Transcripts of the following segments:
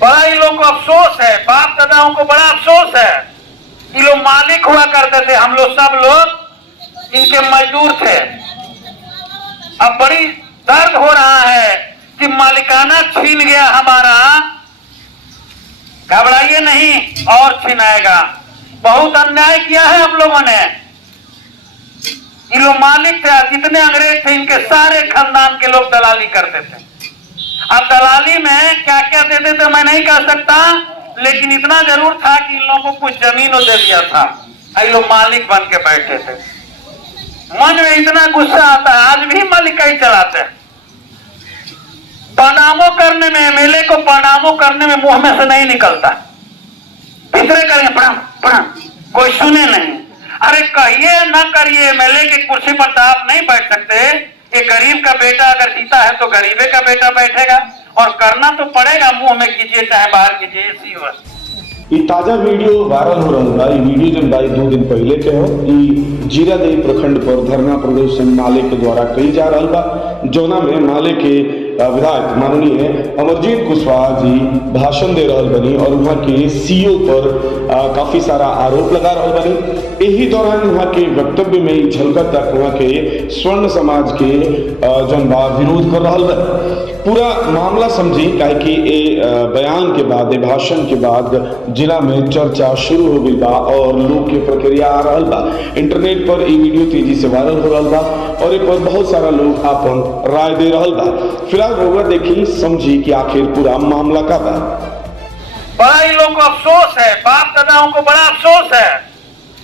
बड़ा इन लोग को अफसोस है, बाप दादाओं को बड़ा अफसोस है। ये लोग मालिक हुआ करते थे, हम लोग सब लोग इनके मजदूर थे। अब बड़ी दर्द हो रहा है कि मालिकाना छीन गया हमारा। घबराइए नहीं, और छीनाएगा। बहुत अन्याय किया है हम लोगों ने। ये लोग मालिक थे, जितने अंग्रेज थे इनके सारे खानदान के लोग दलाली करते थे। अब दलाली में क्या क्या देते थे मैं नहीं कह सकता, लेकिन इतना जरूर था कि इन लोगों को कुछ जमीन दे दिया था। ये लोग मालिक बन के बैठे थे। मन में इतना गुस्सा आता है, आज भी मालिकाई चलाते हैं। प्रणामो करने में, एमएलए को प्रणामो करने में मुंह में से नहीं निकलता। भीतरे करेंगे प्रणाम प्रणाम, कोई सुने नहीं। अरे कहिए ना करिए, एमएलए की कुर्सी पर तो आप नहीं बैठ सकते। एक गरीब का बेटा अगर जीता है तो गरीबे का बेटा बैठेगा, और करना तो पड़ेगा। मुंह में कीजिए चाहे बाहर कीजिए, ऐसी हो। ये ताजा वीडियो वायरल हो रहा है। वीडियो जब भाई 2 दिन पहले के हो, जीरादेई प्रखंड पर धरना प्रदर्शन माले के द्वारा कई जा रहा बा, जोना में माले के विधायक माननीय अमरजीत कुशवाहा जी भाषण दे रहा बनी और वहाँ के सीओ पर काफी सारा आरोप लगा रहा बनी। यही दौरान वहाँ के वक्तव्य में झलकत तक वहाँ के स्वर्ण समाज के जनवा विरोध कर रहा बा। पूरा मामला समझी काहे कि ये बयान के बाद, भाषण के बाद जिला में चर्चा शुरू हो गई बा और लोग के प्रक्रिया आ रहा बा। इंटरनेट पर ये वीडियो तेजी से वायरल हो रहा बा और एक पर बहुत सारा लोग अपन राय दे रहा बा। फिलहाल होगा देखी समझी कि आखिर पूरा मामला का बा। बड़ा इन लोग को अफसोस है, बाप दादाओं को बड़ा अफसोस है।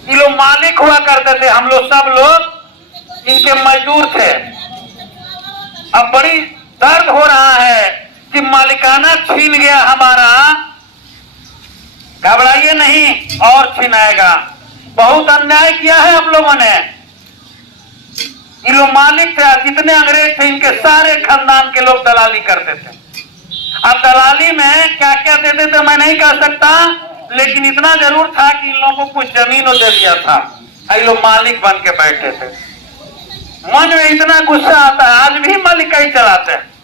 ये लोग मालिक हुआ करते थे, हम लोग सब लोग इनके मजदूर थे। अब बड़ी दर्द हो रहा है कि मालिकाना छीन गया हमारा। घबराइए नहीं, और छीनाएगा। बहुत अन्याय किया है हम लोगों ने। ये लोग मालिक थे, जितने अंग्रेज थे इनके सारे खानदान के लोग दलाली करते थे। अब दलाली में क्या क्या देते थे मैं नहीं कह सकता, लेकिन इतना जरूर था कि इन लोगों को कुछ जमीन दे दिया था। ये लोग मालिक बन के बैठे थे। मन में इतना गुस्सा आता है, आज भी मालिकाई चलाते हैं।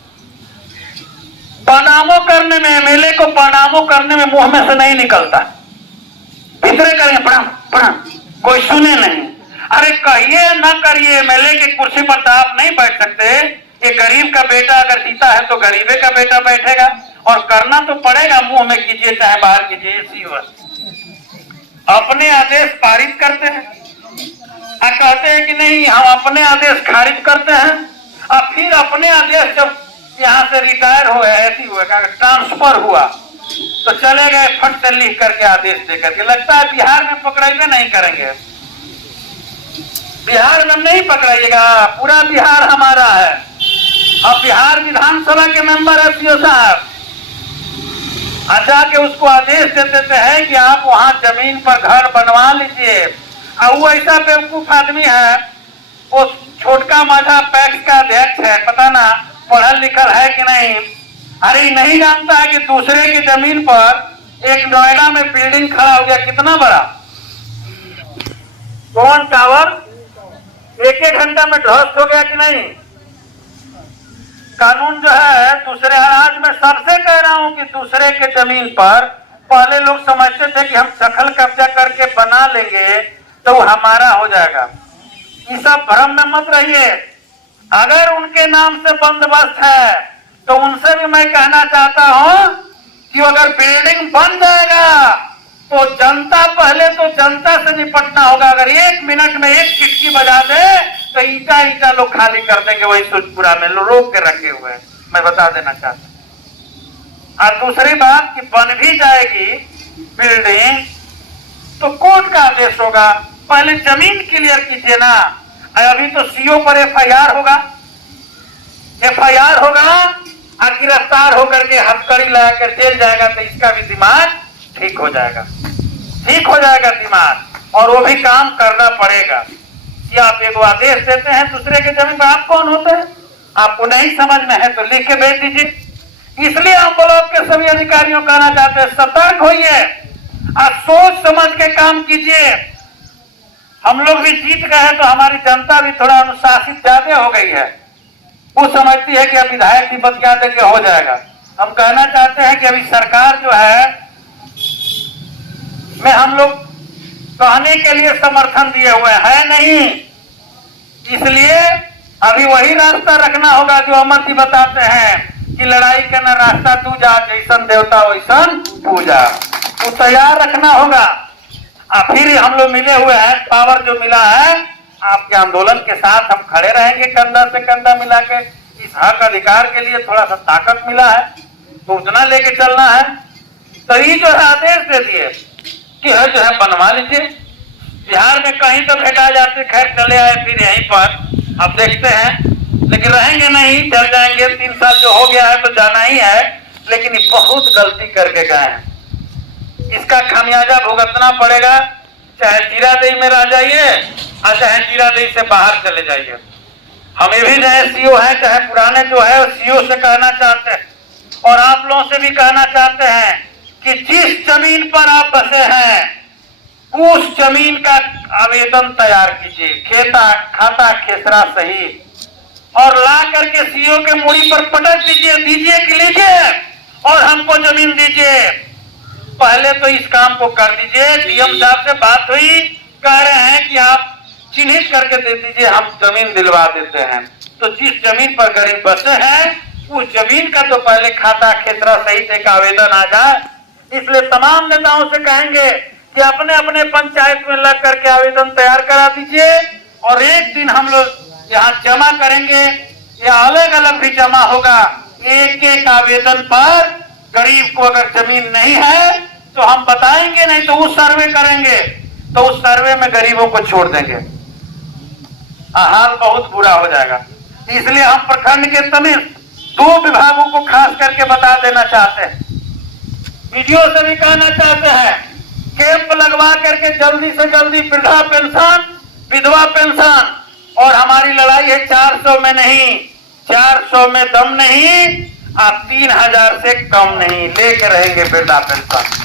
प्रणामो करने में, एमएलए को प्रणामो करने में मुंह में से नहीं निकलता। भीतरे करेंगे प्रणाम प्रणाम, कोई सुने नहीं। अरे कहिए ना करिए, एमएलए की कुर्सी पर तो आप नहीं बैठ सकते। एक गरीब का बेटा अगर जीता है तो गरीबे का बेटा बैठेगा, और करना तो पड़ेगा। मुंह में कीजिए चाहे बाहर कीजिए, ऐसी हो। अपने आदेश पारित करते हैं और कहते हैं कि नहीं हम अपने आदेश खारिज करते हैं, और फिर अपने आदेश जब यहाँ से रिटायर हो ऐसी हुआ, ट्रांसफर हुआ तो चले गए फट से लिख करके आदेश दे करके। लगता है बिहार में पकड़ाइए नहीं करेंगे। बिहार में नहीं पकड़ाइएगा, पूरा बिहार हमारा है। अब बिहार विधानसभा के मेंबर है सीओ साहब, जाके उसको आदेश दे देते हैं कि आप वहां जमीन पर घर बनवा लीजिए। और वो ऐसा बेवकूफ आदमी है, वो छोटका माझा पैक्स का अध्यक्ष है, पता ना पढ़ल लिखल है कि नहीं। अरे नहीं जानता है कि दूसरे की जमीन पर एक नोएडा में बिल्डिंग खड़ा हो गया, कितना बड़ा कौन टावर, 1-1 घंटा में ध्वस्त हो गया कि नहीं। कानून जो है दूसरे, आज मैं सबसे कह रहा हूं कि दूसरे के जमीन पर पहले लोग समझते थे कि हम दखल कब्जा करके बना लेंगे तो वो हमारा हो जाएगा। ये सब भ्रम में मत रहिए। अगर उनके नाम से बंदोबस्त है तो उनसे भी मैं कहना चाहता हूं कि अगर बिल्डिंग बन जाएगा तो जनता, पहले तो जनता से निपटना होगा। अगर 1 मिनट में 1 चिटकी बजा दे तो ईटा लोग खाली कर देंगे, वही सूरजपुरा में रोक के रखे हुए हैं, मैं बता देना चाहता हूं। और दूसरी बात कि बन भी जाएगी बिल्डिंग तो कोर्ट का आदेश होगा, पहले जमीन क्लियर कीजिए ना। अभी तो सीओ पर एफआईआर होगा और गिरफ्तार होकर के हथकड़ी लगाकर जेल जाएगा, तो इसका भी दिमाग ठीक हो जाएगा दिमाग। और वो भी काम करना पड़ेगा कि आप एक आदेश देते हैं दूसरे के जमीन पर, आप कौन होते हैं, आपको नहीं समझ में है तो लिख के भेज दीजिए। इसलिए हम ब्लॉक के सभी अधिकारियों को कहना चाहते हैं, सतर्क होइए और सोच समझ के काम कीजिए। हम लोग भी जीत गए हैं तो हमारी जनता भी थोड़ा अनुशासित ज्यादा हो गई है। वो समझती है कि अब विधायक की बतिया दे के हो जाएगा। हम कहना चाहते हैं कि अभी सरकार जो है में हम लोग कहने के लिए समर्थन दिए हुए हैं नहीं, इसलिए अभी वही रास्ता रखना होगा जो अमर जी बताते हैं कि लड़ाई का न रास्ता तू जा, जैसन देवता वैसन पूजा। तो तैयार रखना होगा। फिर हम लोग मिले हुए हैं, पावर जो मिला है आपके आंदोलन के साथ हम खड़े रहेंगे, कंधा से कंधा मिला के। इस हक अधिकार के लिए थोड़ा सा ताकत मिला है तो उतना लेके चलना है। तो ये जो है आदेश दे दिए कि जो है बनवा लीजिए। बिहार में कहीं तो भेटा जाते, खैर चले आए फिर यहीं पर, अब देखते हैं। लेकिन रहेंगे नहीं, चल जाएंगे। 3 साल जो हो गया है तो जाना ही है, लेकिन ये बहुत गलती करके गए हैं। इसका खामियाजा भुगतना पड़ेगा, चाहे जीरादेई में रह जाइए और चाहे जीरादेई से बाहर चले जाइए। हम ये भी नए सीओ हैं, चाहे पुराने जो है सीओ से कहना चाहते हैं और आप लोगों से भी कहना चाहते हैं कि जिस जमीन पर आप बसे हैं उस जमीन का आवेदन तैयार कीजिए, खाता खेसरा सहित, और ला करके सीओ के मूड़ी पर पटक दीजिए कि लीजिए और हमको जमीन दीजिए। पहले तो इस काम को कर दीजिए। डीएम साहब से बात हुई, कह रहे हैं कि आप चिन्हित करके दे दीजिए, हम जमीन दिलवा देते हैं। तो जिस जमीन पर गरीब बसे हैं उस जमीन का तो पहले खाता खेसरा सहित एक आवेदन आ जाए। इसलिए तमाम नेताओं से कहेंगे कि अपने अपने पंचायत में लग करके आवेदन तैयार करा दीजिए और एक दिन हम लोग यहाँ जमा करेंगे या अलग अलग भी जमा होगा। एक एक आवेदन पर गरीब को अगर जमीन नहीं है तो हम बताएंगे, नहीं तो उस सर्वे करेंगे, तो उस सर्वे में गरीबों को छोड़ देंगे। हाल बहुत बुरा हो जाएगा। इसलिए हम प्रखंड के तमाम 2 विभागों को खास करके बता देना चाहते हैं, वीडियो से भी कहना चाहते हैं, कैंप लगवा करके जल्दी से जल्दी वृद्धा पेंशन, विधवा पेंशन, और हमारी लड़ाई है 400 में नहीं, 400 में दम नहीं, आप 3000 से कम नहीं लेके रहेंगे वृद्धा पेंशन।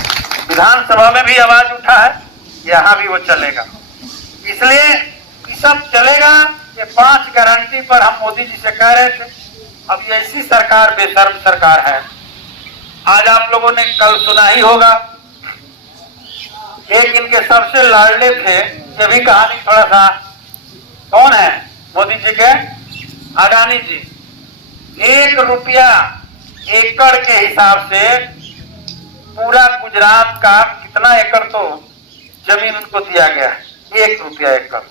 विधानसभा में भी आवाज उठा है, यहाँ भी वो चलेगा। इसलिए सब चलेगा। ये 5 गारंटी पर हम मोदी जी से कह रहे थे, अब ये ऐसी सरकार बेशर्म सरकार है। आज आप लोगों ने कल सुना ही होगा, एक इनके सबसे लाडले थे, ये भी कहानी थोड़ा सा, कौन है मोदी जी के, अडानी जी। 1 रुपया एकड़ के हिसाब से पूरा गुजरात का कितना एकड़ तो जमीन उनको दिया गया है, 1 रुपया एकड़।